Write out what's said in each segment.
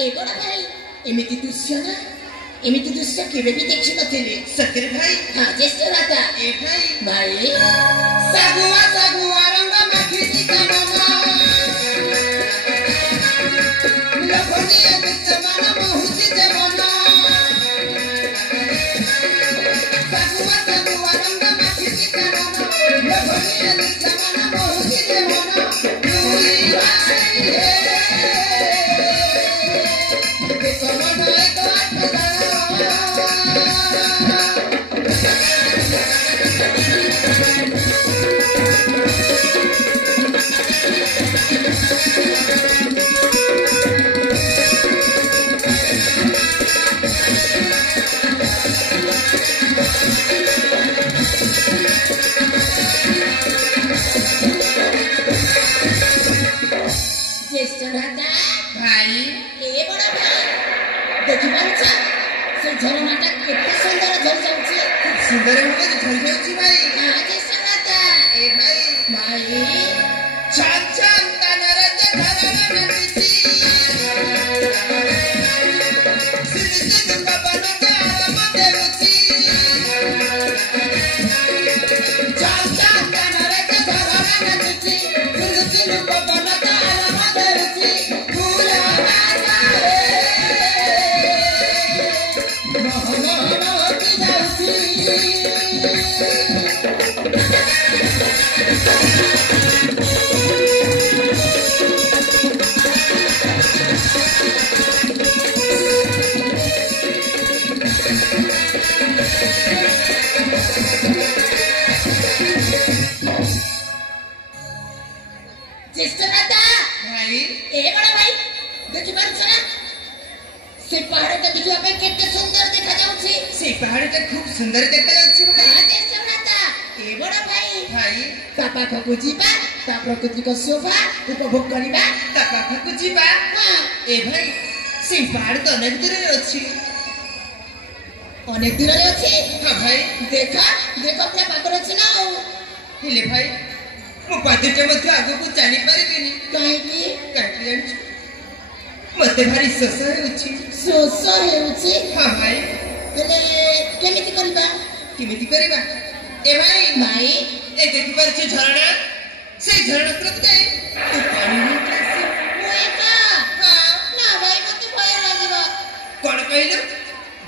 ए बड़ भाई एमिति दृश्य ना एमिति दृश्य केबे भी देखि नथिले सत्य भाई हां ज्येष्ठ भ्राता ए भाई सागुआ सागुआ रंग माखिनी कामना लखनिया दुष्टमान बहुची देवना सागुआ सागुआ रंग माखिनी कामना लखनिया दुष्टमान बहुची देवना दूरी भाई देखो मन ज्येष्ठ भ्राता भाई ए बड़ भाई देखि पाछा से झरनाटा केते सुंदर झर जाउची सुंदर होले झर जाउची भाई हां ज्येष्ठ भ्राता ए भाई छान छान तानरे झरना नदीची सिर सिर बाबा आराम देउची छान छान तानरे झरना नदीची सिर सिर बाबा ज्येष्ठ भ्राता भाई ए बड़ भाई देखि पाछ ना से पहाड़ के देखिवा पे केते सुंदर देखा जाउची से पहाड़ के खूब सुंदर देखा जाउची भाई ज्येष्ठ भ्राता ए बड़ भाई ता पाखକୁ ଯିବା ତା ପ୍ରକୃତିକ ଶୋଭା ଉପଭୋଗ କରିବା ତା ପାଖକୁ ଯିବା ହଁ ଏ ଭାଇ ସେ ପହାड़ ତ ଅନେକ ଦୂରରେ ଅଛି ଅନେକ ଦୂରରେ ଅଛି ହଁ ଭାଇ ଦେଖ ଦେଖ ପୁରା ପାଖରେ ଅଛି ନା ଆଉ ହେଲେ ଭାଇ ମୁଁ ପାଦଟେ ମଧ୍ୟ ଆଗକୁ ଚାଲି ପାରିବିନି କାହିଁକି ଜାଣିଛୁ ମତେ ଭାରି ଶୋଷ ହେଉଛି ହଁ ଭାଇ ହେଲେ କେମିତି କରିବା ଏ ଭାଇ ଭାଇ ଏ ଦେଖିପାରୁଛୁ ଝରଣା ସେଇ ଝରଣା ତରଫ ଯାଇ ତୁ ପାଣି ନେଇକି ଆସିବୁ ମୁଁ ଏକା ନା ଭାଇ ମତେ ଭୟ ଲାଗିବ କଣ କହିଲୁ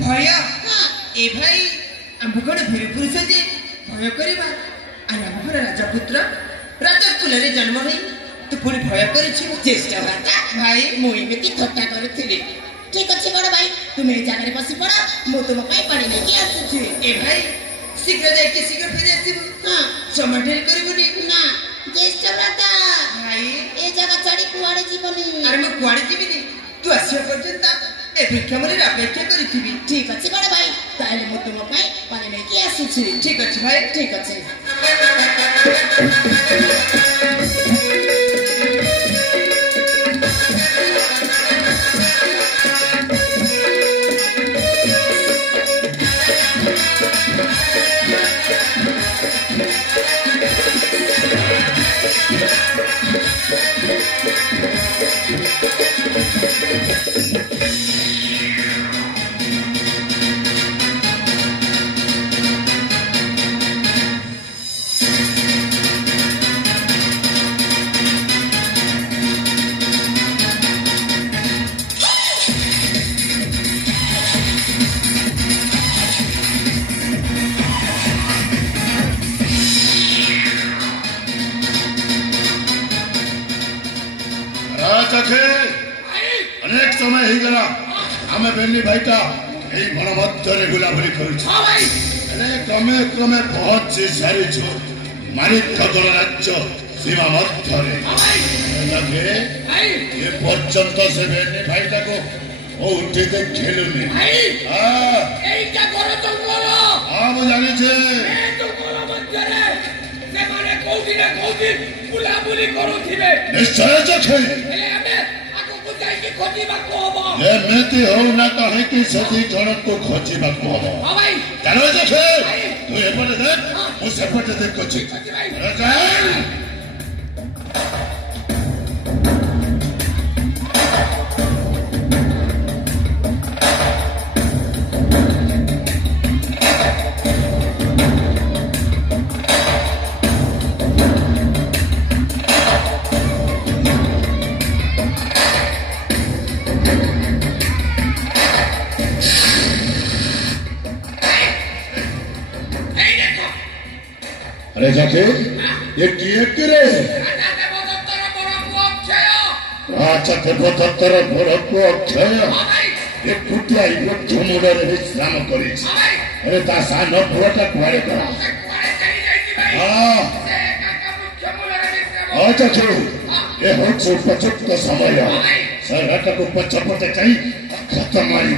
ଭୟ ହଁ ଏ ଭାଇ ଆମ୍ଭ କଣ ଭୀର ପୁରୁଷ ଯେ ଭୟ କରିବା ଆଉ ଆମ ଘର ରାଜପୁତ୍ର ରାଜକୁଳରେ ଜନ୍ମ ହୋଇ ତୁ ପୁଣି ଭୟ କରିଛୁ ज्येष्ठ भ्राता ଭାଇ ମୁଁ ଏମିତି ଥଟ୍ଟା କରୁଥିଲି ଠିକ ଅଛି ବଡ଼ ଭାଇ ତୁମେ ଏ ଜାଗାରେ ବସି ପଡ଼ ମୁଁ ତୁମ ପାଇଁ ପାଣି ନେଇକି ଆସୁଛି ଏ ଭାଇ ଶୀଘ୍ର ଯାଇକି ଶୀଘ୍ର ଫେରି ଆସିବୁ ହଁ ସମୟ ଢେର କରିବୁନି ନା ज्येष्ठ भ्राता ଭାଇ ଏ ଜାଗା ଛାଡ଼ି କୁଆଡ଼େ ଯିବନି ଆରେ ମୁଁ କୁଆଡ଼େ ଯିବିନି ତୁ ଆସିବା ପର୍ଯ୍ୟନ୍ତ ଏ ଭିକ୍ଷାମରେ ଅପେକ୍ଷା କରିଥିବି ଠିକ ଅଛି ବଡ଼ ଭାଇ ତାହେଲେ ମୁଁ ତୁମ ପାଇଁ ପାଣି ନେଇକି ଆସୁଛି ଠିକ ଅଛି ଭାଇ ଠିକ ଅଛି अनेक समय ही गला आम बेनी भाईटा यही मन मध्य बुलाबुली कर क्रमे क्रमे पहुंची सारी मारिक राज्य सीमा मध्य ये पर्यंत से बेनी भाईटा को उठी खेलुनी निश्चय एमती होना कहीं से जन को खोजा चलो देखे तू एपटे देख मुझे देखुची अरे जाके ये किए किरे राजा देवदत्तर बड़ पुओ अक्षय ये कुटिया मुंडे विश्राम कर अरे ता सान पुअटा कुआड़े गला जाके ये हूँ उपयुक्त समय शहर को पछपटे कहीं खत्म मारी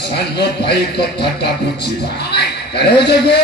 सान भाई कथा बुझा करे जगे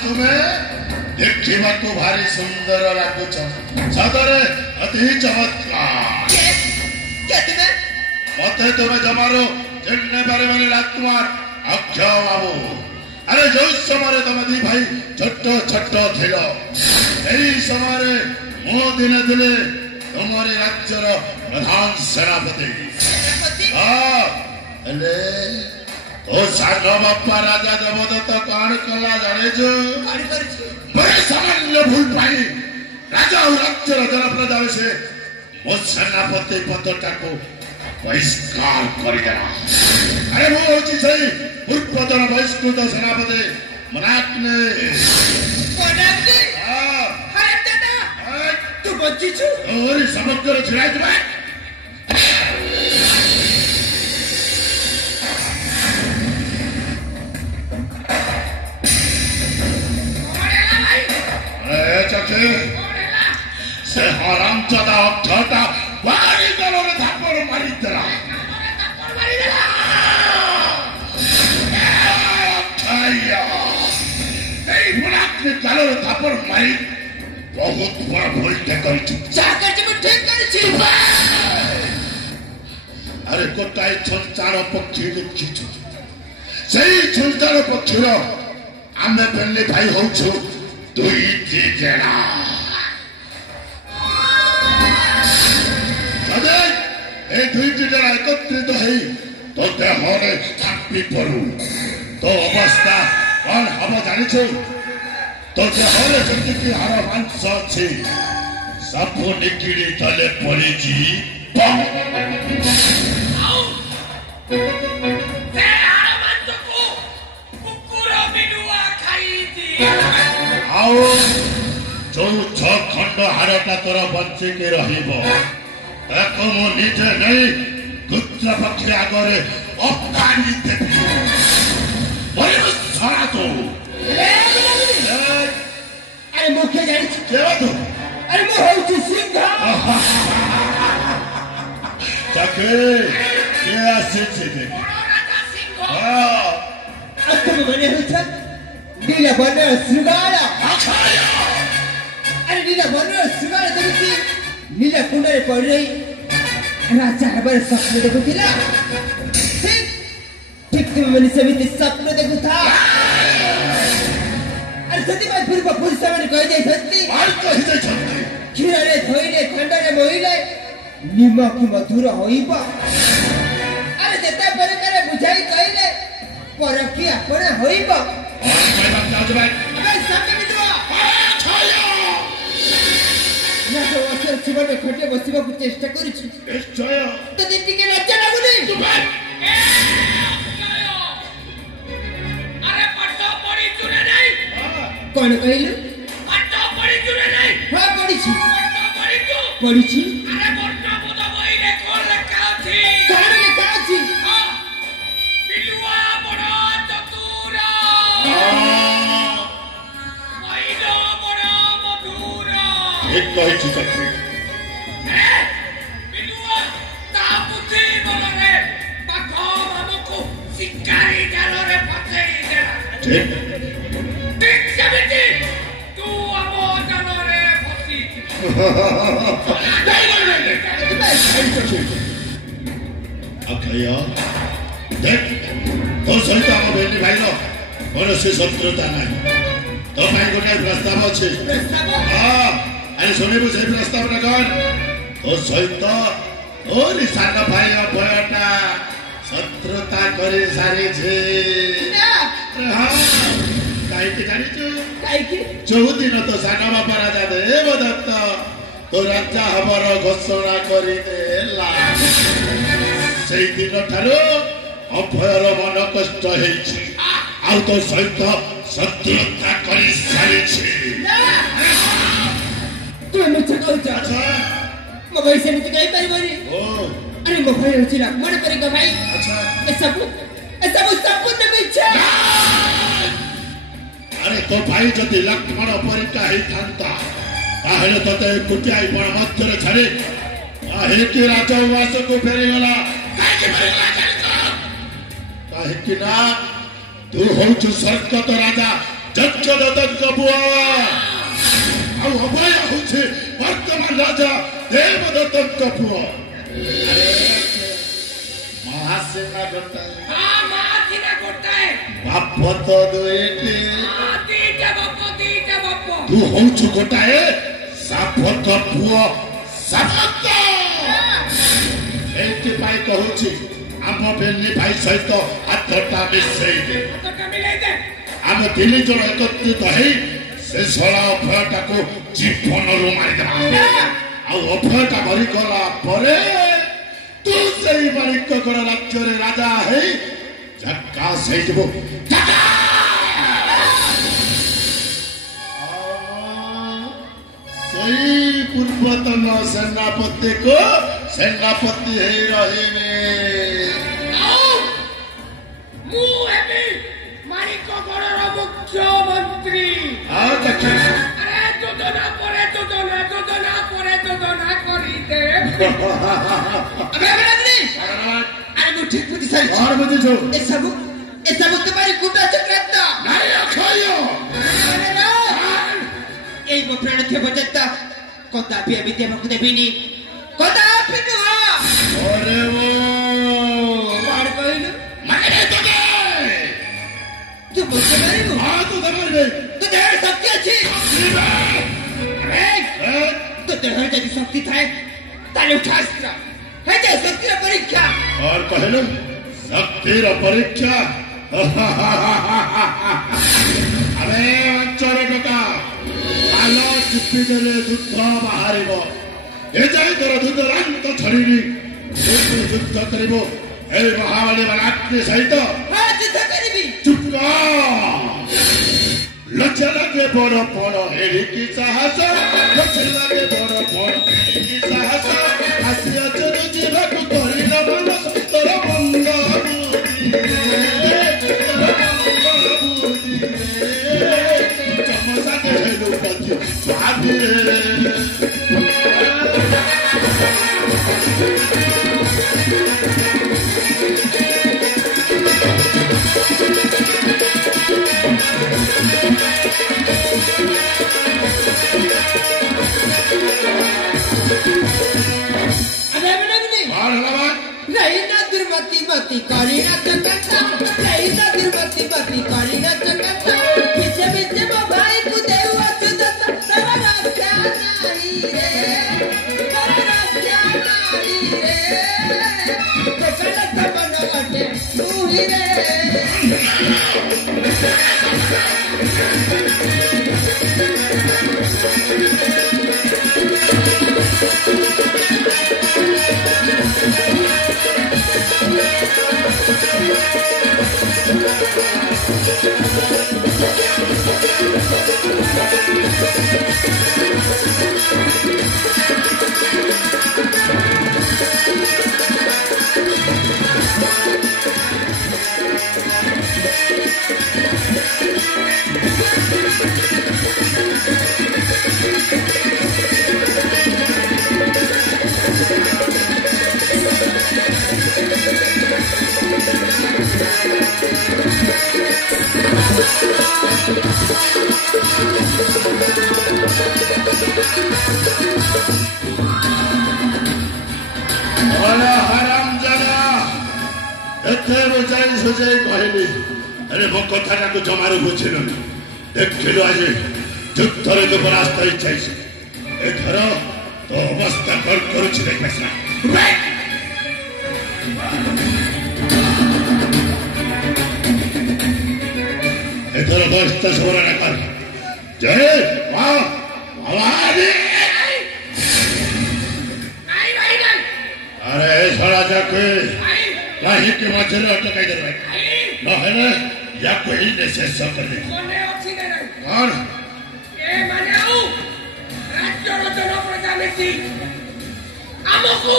तुम्हें देखा तो भारी सुंदर लगुच सदरे अति चमत्कार मत तुम्हें जमारो जन्ने बारे मैंने राजकुमार अक्षय बाबू अरे जो समय तुम दी भाई छोट छोट थिल यही समय मो दिन दिले तुम्हारे राज्यर प्रधान सेनापति तो सान बापा राजा देवदत्त कौन कला जाने बड़े सामान्य भूल पाई राजा और राज्यर जनप्रजा से मो सेनापति पदटा को बहिष्कार करदेला अरे वो होची सही पूर्वतन बहिष्कृत सेनापति मनाकने तू बच्ची छु और समग्र छिड़ा दिबा से हराम चदा अक्षता वारी गलो ने थापर मारी देला अक्षया नहीं बुलाक ने गलो ने थापर मारी बहुत बड़ा भूल के करी जाकर जी मुठे कर छी अरे कोटाई संसार पक्षी देखिछु सही संसार पक्षी रो आमे पहले भाई होछु दुई थी जेना ए दुई जना एकत्रित है तो देहरे छापी पड़ू तो अवस्था कौन हम जानी तो देहरे जमी हार मांस अच्छे सब निकिड़ी तले पड़ी आओ जो छ खंड हारटा तोर बंचिके रहिबो ताको मो निजे नहीं गुप्त पक्ष आगरे अपानी देबी बोले सारा तो अरे मुखे जानी केवा तो अरे मो होची सिंह जाके ये आसे छे हां अत्तम बने होता नीला बने श्रृंगारा अरे नीला बने श्रृंगारा देखी नीला कुंडे पड़ रही राजा हमारे सपने देखो थिला ठीक तुम मैंने सभी सपने देखो था अरे सती बात फिर बपुर सामने कह दे सती और कहि दे छती खीरारे धोइले ठंडारे मोइले निमक मधुर होइबा अरे देता पर करे बुझाई कहिले परकी आपण होइबा अबे सामने मित्रा छाया ना तो असर जीवन में खटे बसिबा को चेष्टा करी छी निश्चय तो दिति के लज्जा लागुनी अरे पट्टो पड़ी चुने नहीं कोन कहलु पट्टो पड़ी चुने नहीं हां पड़ी छी पट्टो पड़ी तू पड़ी छी अरे मोटा मोटा वही रे कौन रखा थी कोन लिखा छी हां बिलुआ बड़ा चतुरा वही दो बड़ा मधुरा एक कहि छी चक्री बिलुआ तापुती बोलरे पाखो हमको शिकारी जालो रे पछेई देला ठीक ठीक समिति तू अमो जालो रे फसी अखया देख तो सहित हम बेटी भाई रो କୌଣସି ଶତ୍ରୁତା ନାହିଁ ତୋ ପାଇଁ ଗୋଟାଏ ପ୍ରସ୍ତାବ ଅଛି ଆରେ ଶୁଣିବୁ ସେଇ ପ୍ରସ୍ତାବଟା କଣ ତୋ ସହିତ ତୋରି ସାନ ଭାଇ ଅଭୟଟା ଶତ୍ରୁତା କରି ସାରିଛି କାହିଁକି ଜାଣିଛୁ ଯୋଉଦିନ ତୋ ସାନ ବାପା ରାଜା ଦେବଦତ୍ତ ତୋ ରାଜା ହବାର ଘୋଷଣା କରିଦେଲା ସେଇଦିନ ଠାରୁ ଅଭୟର ମନ କଷ୍ଟ ହେଇଛି ଆଉ ତୋ ସହିତ ଶତ୍ରୁତା କରି ସାରିଛି ତୁମେ ମିଛ କହୁଛ ମୋ ଭାଇ ସେମିତି କହିପାରିବନି ଆରେ ମୋ ଭାଇ ହେଉଛି ଲକ୍ଷ୍ମଣ ପରିକ ଭାଇ ଏସବୁ ସମ୍ପୂର୍ଣ୍ଣ ମିଛ ଆରେ ତୋ ଭାଇ ଯଦି ଲକ୍ଷ୍ମଣ ପରିକା ହେଇଥାନ୍ତା ତାହେଲେ ତତେ ଏକୁଟିଆ ବଣ ମଧ୍ୟରେ ଛାଡି କାହିଁକି ରାଜଉଆସକୁ ଫେରିଗଲା କାହିଁକି ନା ତୁ ହଉଛୁ ସ୍ୱର୍ଗତ ରାଜା ଯଜ୍ଞଦତ୍ତଙ୍କ ପୁଅ ଆଉ ଅଭୟ ହଉଛି ବର୍ତ୍ତମାନ ରାଜା ଦେବଦତ୍ତଙ୍କ ପୁଅ ମହାସେନା ଗୋଟାଏ ବାପ ତ ଦୁଇଟି ତୁ ହଉଛୁ ଗୋଟାଏ ସାପତ ପୁଅ ସାପତ ଏଇଥିପାଇଁ କହୁଛି ଆମ ବେନି ଭାଇ ସହିତ ହାତଟା ମିଶେଇଦେ ଆମେ 3 ଜଣ ଏକତ୍ରିତ ହେଇ ସେ ଶଳା ଅଭୟଟାକୁ ଜୀବନରୁ ମାରିଦେବା ଆଉ ଅଭୟଟା ମରିଗଲା ପରେ ତୁ ସେଇ ମାଣିକଗଡ଼ ରାଜ୍ୟରେ ରାଜା ହେଇ ଜାକାସ ହେଇଯିବୁ ସେଇ ପୂର୍ବତନ ସେନାପତିକୁ ସେନାପତି ହେଇ ରହିବେ ମୁଁ ହେବି ମାଣିକଗଡ଼ର ମୁଖ୍ୟମନ୍ତ୍ରୀ ଆରେ ଯୋଜନା ପରେ ଯୋଜନା କରିଦେ ଆରେ ମୁଁ ଠିକ ବୁଝି ସାରିଛି କଣ ବୁଝିଛୁ ଏସବୁ ତୁମାରି ଗୁଣ୍ଡ ଚକ୍ରାନ୍ତ ଏଇ ମୋ ପ୍ରାଣ ଥିବ ପର୍ଯ୍ୟନ୍ତ କଦାପି ଏମିତି ଆମକୁ ଦେବିନି କଦାପି ନୁହଁ କଣ କହିଲୁ ତୁ ମୋତେ ମାରିବୁ ତୋ ଦେହରେ ଶକ୍ତି ଅଛି ତୋ ଦେହରେ ଯଦି ଶକ୍ତି ଥାଏ ତାହେଲେ ଉଠାସ୍ତ୍ର ହେଇଯାଏ ଶକ୍ତିର ପରୀକ୍ଷା और कहलु शक्तिर परीक्षा अरे अंचल टका आलो चिप्पी देले दुध बाहरिबो ए जाय तोर दुध रांत छड़ीनी युद्ध करिबो ए महाबली बलात्के सहित युद्ध करिबी चुप लज्जा लगे बड़ बड़ हेड़ी की साहस लज्जा लगे बड़ बड़ हेड़ी की साहस आसिया चुनु जीवक करी न मन तोर मंगा बुद्धि चमसा के हेलु पति स्वादी दुर्मति करीना चकता रहीना दुर्मति करीना चकता पीछे पीछे वो भाई को देवा चुदता तेरा रक्षा नहीं रे तो कला सब बनवाटे तू ही रे अरे मो कथाटा को जमारू बुझिलु देखिलु आज ଯୁଦ୍ଧରେ ତ ପରାସ୍ତ ହେଇଯାଇଛି ଏଥର ତ ଅବସ୍ଥା କଣ କରୁଛି ଦେଖିବା ଏଥର ଦଶଟା ସବରଣ କର ଜୟ अरे साला जाके कहीं के मझे अटकाई दे नहेले या कोई ने शेष कर दे कौन ए माने आउ राज्यर जनप्रतिनिधि हमको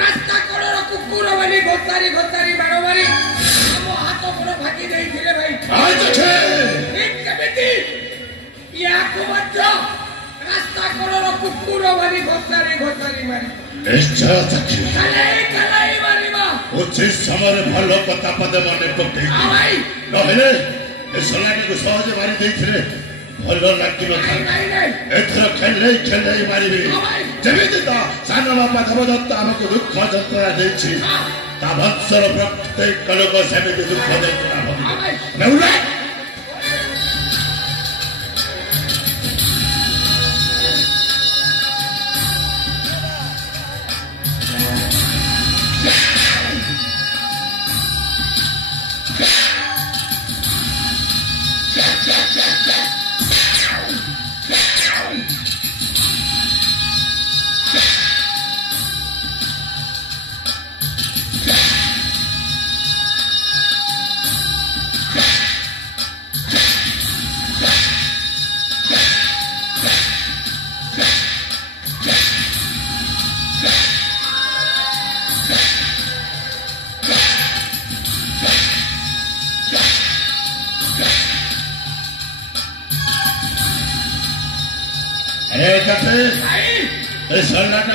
रास्ता कड़र कुकुर वाली गोतारी गोतारी बारो मारी हम हाथ गोड़ भागी देइथिले भाई आज छे एक कमिटी या को मध्य रास्ता कड़र कुकुर वाली गोतारी गोतारी मारी निश्चय सखी कलाई मारिबा उचित समय भलो कथा पदे मने पकई भाई नहेले ए सलाटी को सहज मारी देइथिले भलो लागी न एथर खेले मारिबे जेमिति त सानो बापा देवदत्त हमको दुख जंत्रणा देछि ता वत्सर प्रत्येक लोक सेमिति दुख जंत्रणा भोगी नउला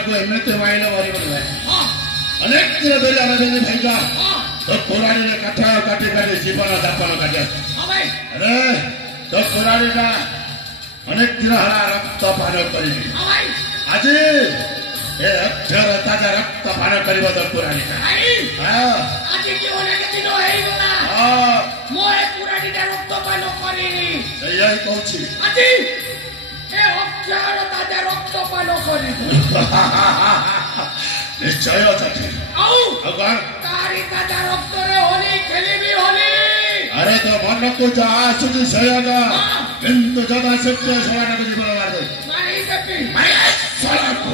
को एमते वाइला वारी बने अनेक दिन धरि आमे बेनी भाइका तो पुराणी ने कथा काटे काटे जीवन दापन काटे अरे तो पुराणी ना अनेक दिन हरा रक्त पान करी आज ए अक्षर ताजा रक्त पान करिबो तो पुराणी हां आज की होने के दिन हेई गला हां मोए पुराणी ना रक्त पान करी यही कहूची आज ए अक्षर ताजा रक्त पान करी निश्चय सखी आउ अगर तारी ताजा रक्त रे होली खेलीबी होली अरे तो मन को जा आसुदी सयागा किंतु जदा सत्य सवाना को जीवन मार दे मारी देबी मारी साला को